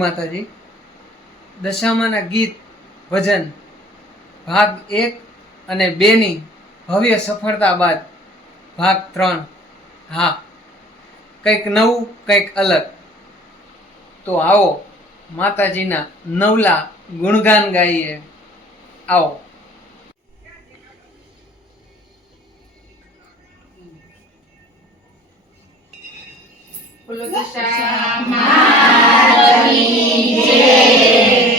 માતાજી. દશામાના ગીત ભજન ભાગ એક અને બેની ભવ્ય સફળતા બાદ ભાગ ત્રણ. હા, કંઈક નવું, કંઈક અલગ. તો આવો માતાજીના નવલા ગુણગાન ગાઈએ. આવો. શ્યામા જય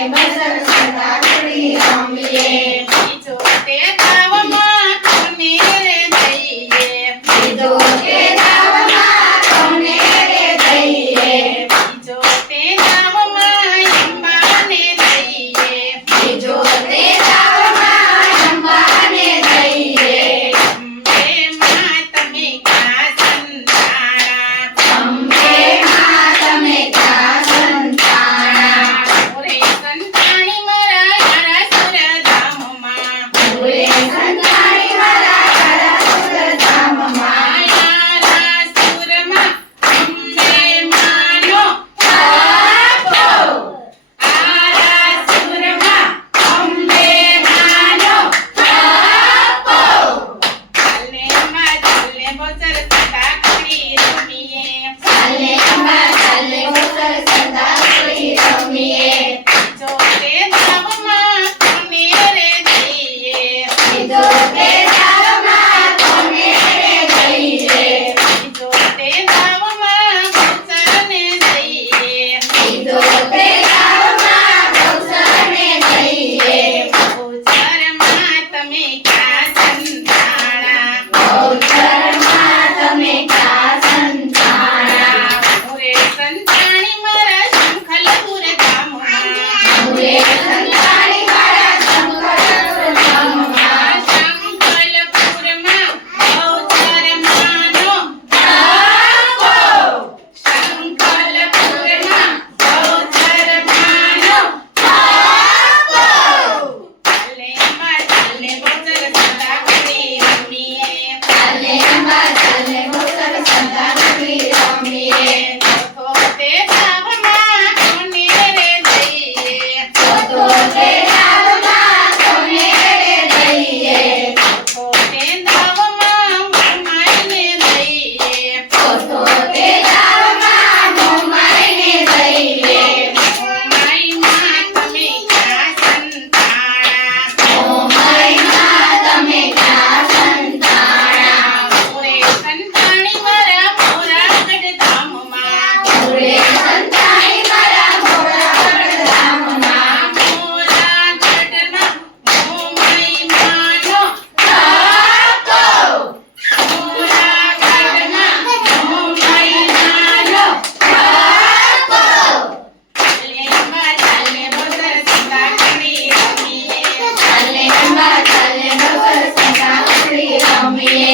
Amen. me.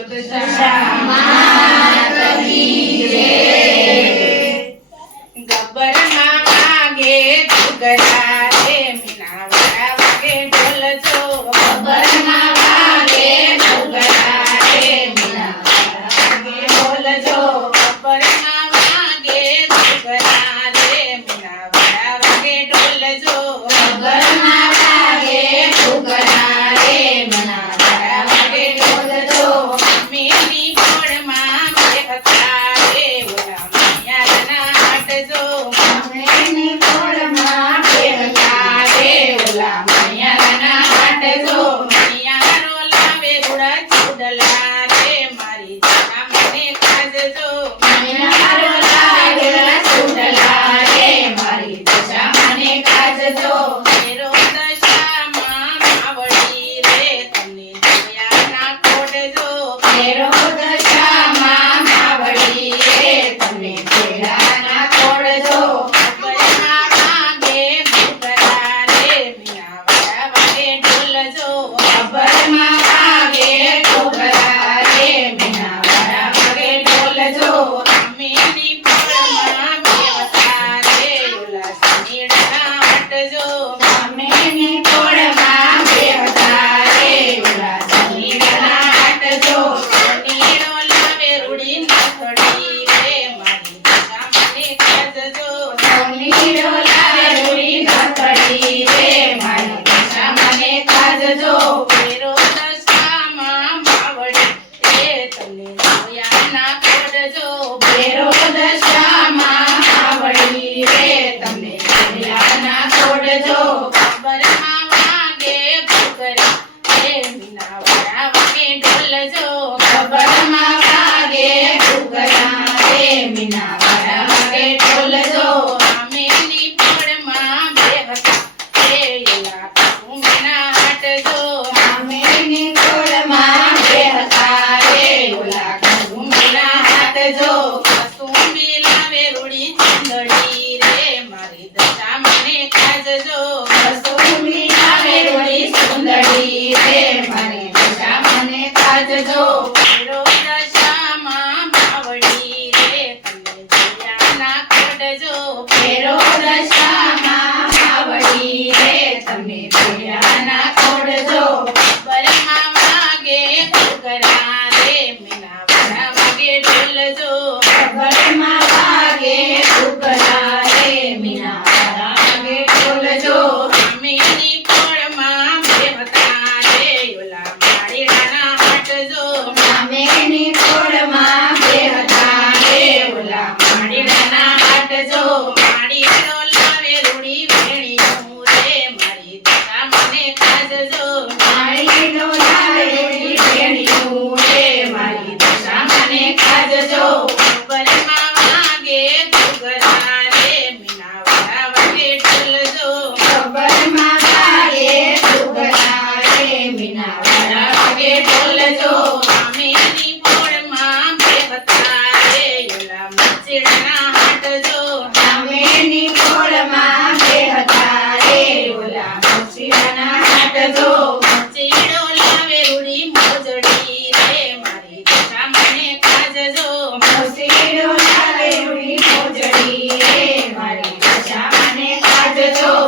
我在山上。hecho.